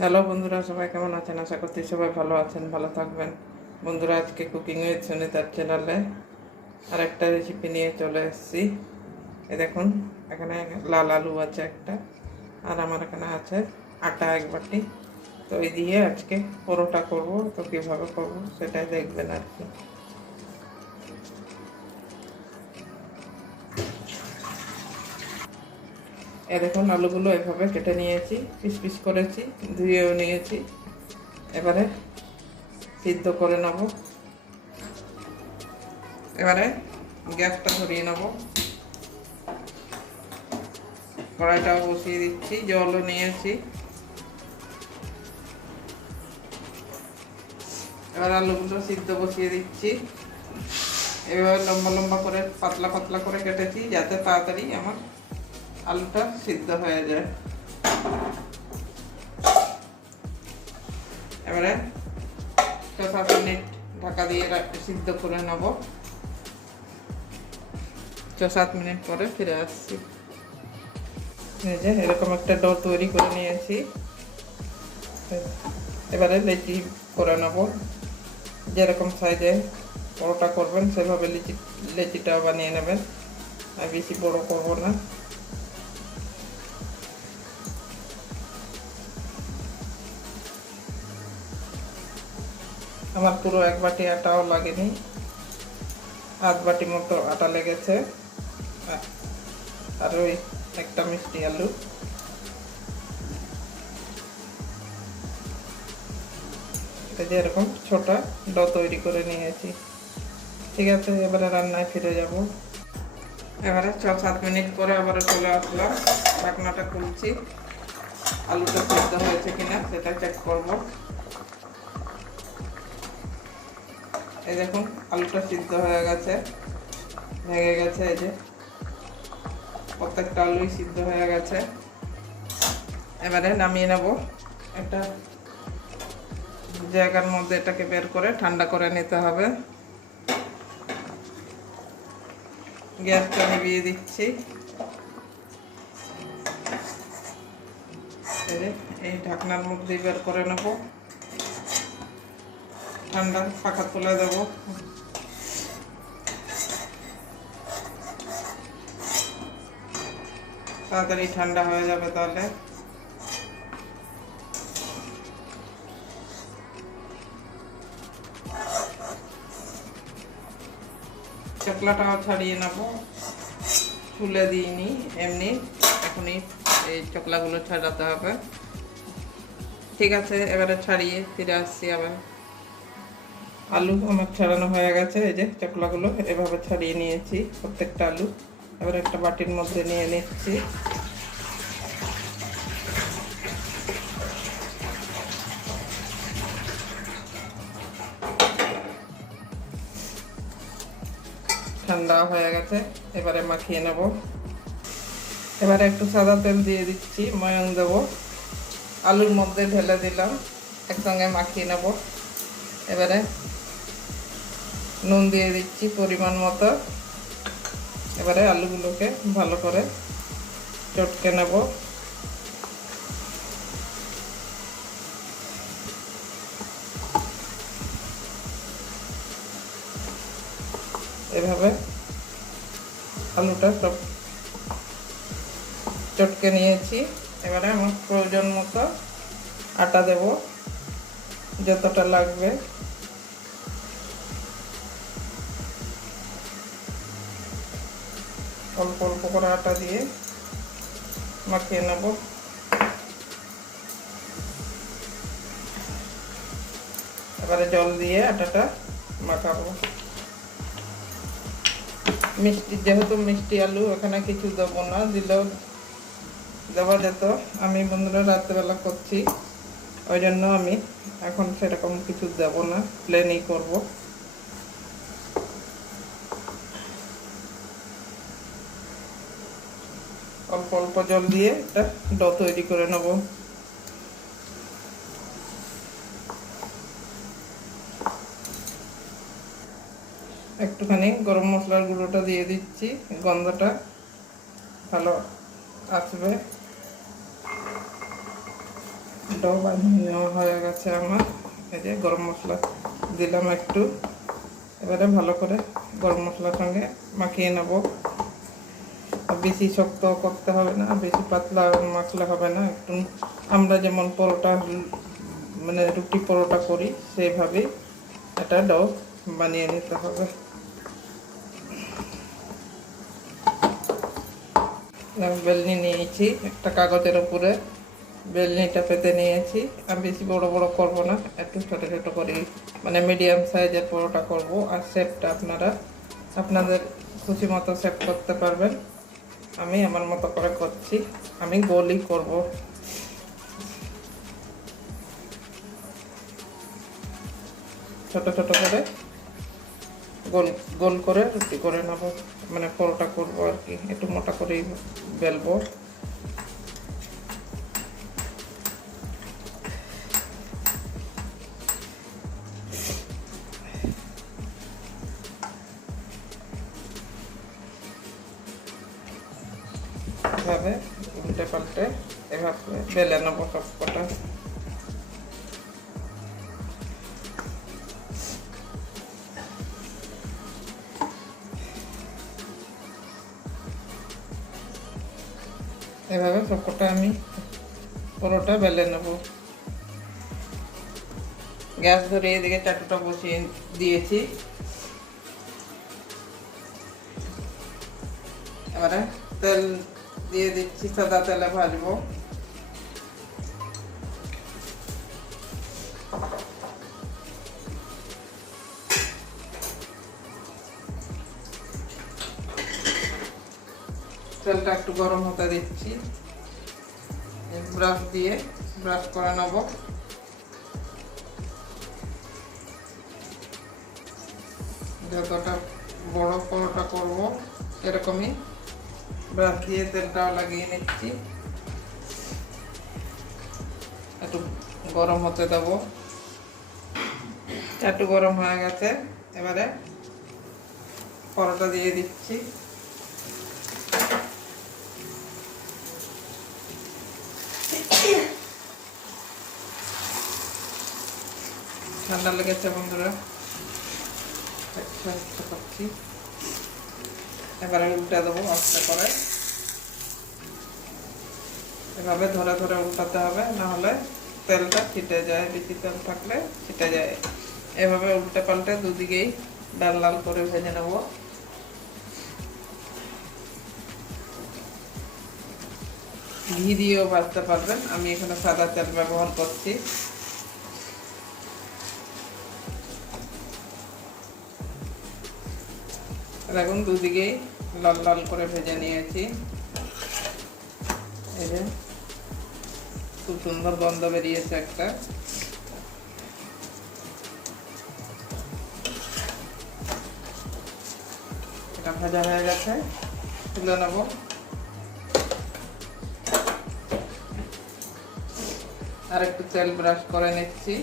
Hello বন্ধুরা, সবাই কেমন আছেন? আশা করছি সবাই ভালো আছেন, ভালো থাকবেন। বন্ধুরা, আজকে কুকিং উইথ সুনিতার চ্যানেলে আরেকটা রেসিপি নিয়ে চলে এসেছি। এ দেখুন, এখানে লাল আলু আছে একটা, আর আমার এখানে আছে আটা এক বাটি। তো এই দিয়ে আজকে পরোটা করব, তো কীভাবে করব সেটাই দেখবেন আর কি। এ দেখুন আলুগুলো এভাবে কেটে নিয়েছি, পিস পিস করেছি, ধুয়েও নিয়েছি। এবারে সিদ্ধ করে নেব। এবারে গ্যাসটা ধরিয়ে নেব। কড়াইটাও বসিয়ে দিচ্ছি, জলও নিয়েছি। এবার আলুগুলো সিদ্ধ বসিয়ে দিচ্ছি। এভাবে লম্বা লম্বা করে, পাতলা পাতলা করে কেটেছি, যাতে তাড়াতাড়ি আমার আলুটা সিদ্ধ হয়ে যায়। এবারে সাত মিনিট ঢাকা দিয়ে সিদ্ধ করে নেব। ছ সাত মিনিট পরে ফিরে আসছি। এরকম একটা ডো তৈরি করে নিয়েছি। এবারে লেচি করে নেব। যেরকম সাইজে পরোটা করবেন, সেভাবে লিচি লেচিটা বানিয়ে নেবেন। আর বেশি বড়ো করব না। আমার পুরো এক বাটি আটাও লাগেনি। আধ বাটি মতো আটা লেগেছে। আর ওই একটা মিষ্টি আলু। যে এরকম ছোট ড তৈরি করে নিয়েছি। ঠিক আছে, এবারে রান্নায় ফিরে যাব। এবারে ছ সাত মিনিট পরে আবার চলে আসলাম। ঢাকনাটা খুলছি। আলুটা সিদ্ধ হয়েছে কিনা সেটা চেক করব। এই দেখুন, আলুটা সিদ্ধ হয়ে গেছে। ভেঙে গেছে এই যে। প্রত্যেকটা আলুই সিদ্ধ হয়ে গেছে। এবারে নামিয়ে নেব একটা জায়গার মধ্যে এটাকে বের করে ঠান্ডা করে নিতে হবে। গ্যাসটা নিভিয়ে দিচ্ছি। এই ঢাকনার মধ্যে বের করে নেব। ঠান্ডা পাখা তুলে দেবো। তাড়াতাড়ি ঠান্ডা হয়ে যাবে তাহলে। চকলাটাও ছাড়িয়ে নেব। তুলে দিইনি, এমনি এখনই এই চকলাগুলো ছাড়াতে হবে। ঠিক আছে, এবারে ছাড়িয়ে ফিরে আসছি আবার। আলু আমার ছাড়ানো হয়ে গেছে, এই যে চকলাগুলো এভাবে ছাড়িয়ে নিয়েছি, প্রত্যেকটা আলু। এবার একটা বাটির মধ্যে নিয়ে নিচ্ছি। ঠান্ডা হয়ে গেছে, এবারে মাখিয়ে নেব। এবারে একটু সাদা তেল দিয়ে দিচ্ছি, ময়ং দেব। আলুর মধ্যে ঢেলে দিলাম, একসঙ্গে মাখিয়ে নেব। এবারে নুন দিয়ে দিচ্ছি পরিমাণ মতো। এবারে আলুগুলোকে ভালো করে চটকে নেব। এভাবে আলুটা সব চটকে নিয়েছি। এবারে আমার প্রয়োজন মতো আটা দেব। যতটা লাগবে। অল্প অল্প করে আটা দিয়ে মাখিয়ে নেব। এবারে জল দিয়ে আটাটা মাখাবো। মিষ্টি, যেহেতু মিষ্টি আলু, এখানে কিছু দেবো না, দিলেও দেওয়া যেত। আমি বন্ধুরা রাত্রেবেলা করছি। ওই জন্য আমি এখন সেরকম কিছু দেবো না প্লেনই করব। অল্প অল্প জল দিয়ে একটা ড তৈরি করে নেব। একটুখানি গরম মশলার গুঁড়োটা দিয়ে দিচ্ছি, গন্ধটা ভালো আসবে। বানিয়ে নেওয়া হয়ে গেছে আমার। এই যে গরম মশলা দিলাম একটু। এবারে ভালো করে গরম মশলার সঙ্গে মাখিয়ে নেব। বেশি শক্ত করতে হবে না, বেশি পাতলা মাখলে হবে না। একটু আমরা যেমন পরোটা মানে রুটি পরোটা করি, সেইভাবেই এটা ডো বানিয়ে নিতে হবে। বেলনি নিয়েছি একটা কাগজের উপরে। বেলনিটা পেতে নিয়েছি। আমি বেশি বড় বড় করব না, একটু ছোট ছোট করে। মানে মিডিয়াম সাইজের পরোটা করব, আর শেপটা আপনারা আপনাদের খুশি মতো শেপ করতে পারবেন। আমি আমার মতো করে করছি। আমি গোলই করব। ছোট ছোট করে গোল গোল করে রুটি করে নেব। মানে পরোটা করব আর কি, একটু মোটা করেই বেলবো। বেলে নেব সব কটা এভাবে সবকটা আমি পরোটা বেলে নেব গ্যাস ধরে এদিকে চাটুটা বসিয়ে দিয়েছি এবারে তেল দিয়ে দিচ্ছি সাদা তেলে ভাজবো একটু গরম হতে দিচ্ছি। ব্রাশ দিয়ে ব্রাশ করে নেব। যতটা বড় পরোটা করব, এরকমই ব্রাশ দিয়ে তেলটাও লাগিয়ে নিচ্ছি। একটু গরম হতে দেবো। একটু গরম হয়ে গেছে, এবারে পরোটা দিয়ে দিচ্ছি। ঠান্ডা লেগেছে, বন্ধুরা। করছি এবারে উল্টে দেবো আস্তে করে। এভাবে ধরে ধরে উল্টাতে হবে নাহলে তেলটা ছিটে যায়, বেশি তেল থাকলে ছিটে যায়। এভাবে উল্টে পাল্টে দুদিকেই লাল লাল করে ভেজে নেব। ঘি দিয়েও ভাজতে পারবেন। আমি এখানে সাদা তেল ব্যবহার করছি। দেখুন দুদিকেই লাল লাল করে ভেজে নিয়েছি। এই যে, খুব সুন্দর গন্ধ বেরিয়েছে একটা। এটা ভাজা হয়ে গেছে, তুলে নেব। আর একটু তেল ব্রাশ করে নিচ্ছি।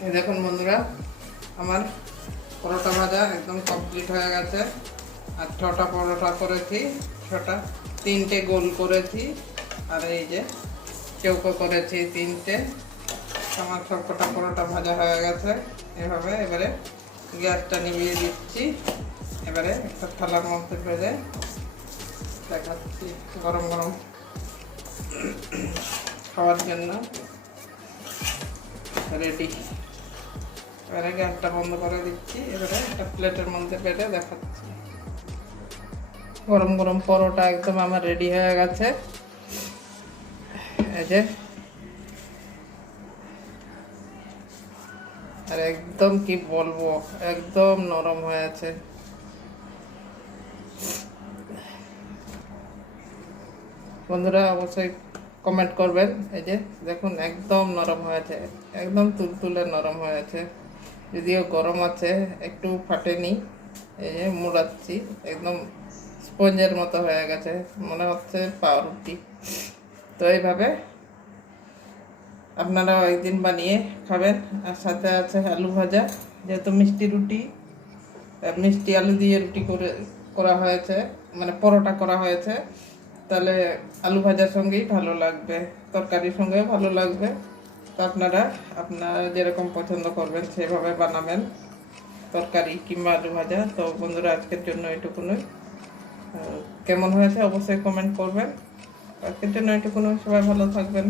দেখুন বন্ধুরা, আমার পরোটা ভাজা একদম কমপ্লিট হয়ে গেছে। আর ছটা পরোটা করেছি, ছটা, তিনটে গোল করেছি, আর এই যে চৌকো করেছি তিনটে। আমার সবকটা পরোটা ভাজা হয়ে গেছে। এভাবে এবারে গ্যাসটা নিভিয়ে দিচ্ছি। এবারে একটা থালার মধ্যে ভেজে দেখাচ্ছি গরম গরম খাওয়ার জন্য। রেডি এবারে গ্যাসটা বন্ধ করে দিচ্ছি। এবারে একটা প্লেটের মধ্যে পেটে দেখাচ্ছি। গরম গরম পরোটা একদম আমার রেডি হয়ে গেছে। এই যে। আর একদম কি বলব, একদম নরম হয়ে আছে। বন্ধুরা অবশ্যই কমেন্ট করবেন। এই যে দেখুন, একদম নরম হয়েছে একদম তুলতুলে নরম হয়েছে যদিও গরম আছে, একটু ফাটেনি, এই যে মুড়াচ্ছি, একদম স্পঞ্জের মতো হয়ে গেছে, মনে হচ্ছে পাউরুটি। তো এইভাবে আপনারাও একদিন বানিয়ে খাবেন। আর সাথে আছে আলু ভাজা, যেহেতু মিষ্টি রুটি মিষ্টি আলু দিয়ে রুটি করে, করা হয়েছে মানে পরোটা করা হয়েছে, তাহলে আলু ভাজার সঙ্গেই ভালো লাগবে, তরকারির সঙ্গেও ভালো লাগবে। আপনারা আপনারা যেরকম পছন্দ করবেন, সেভাবে বানাবেন তরকারি কিংবা আলু ভাজা। তো বন্ধুরা, আজকের জন্য এটুকুনই। কেমন হয়েছে অবশ্যই কমেন্ট করবেন। আজকের জন্য এটুকুনই। সবাই ভালো থাকবেন।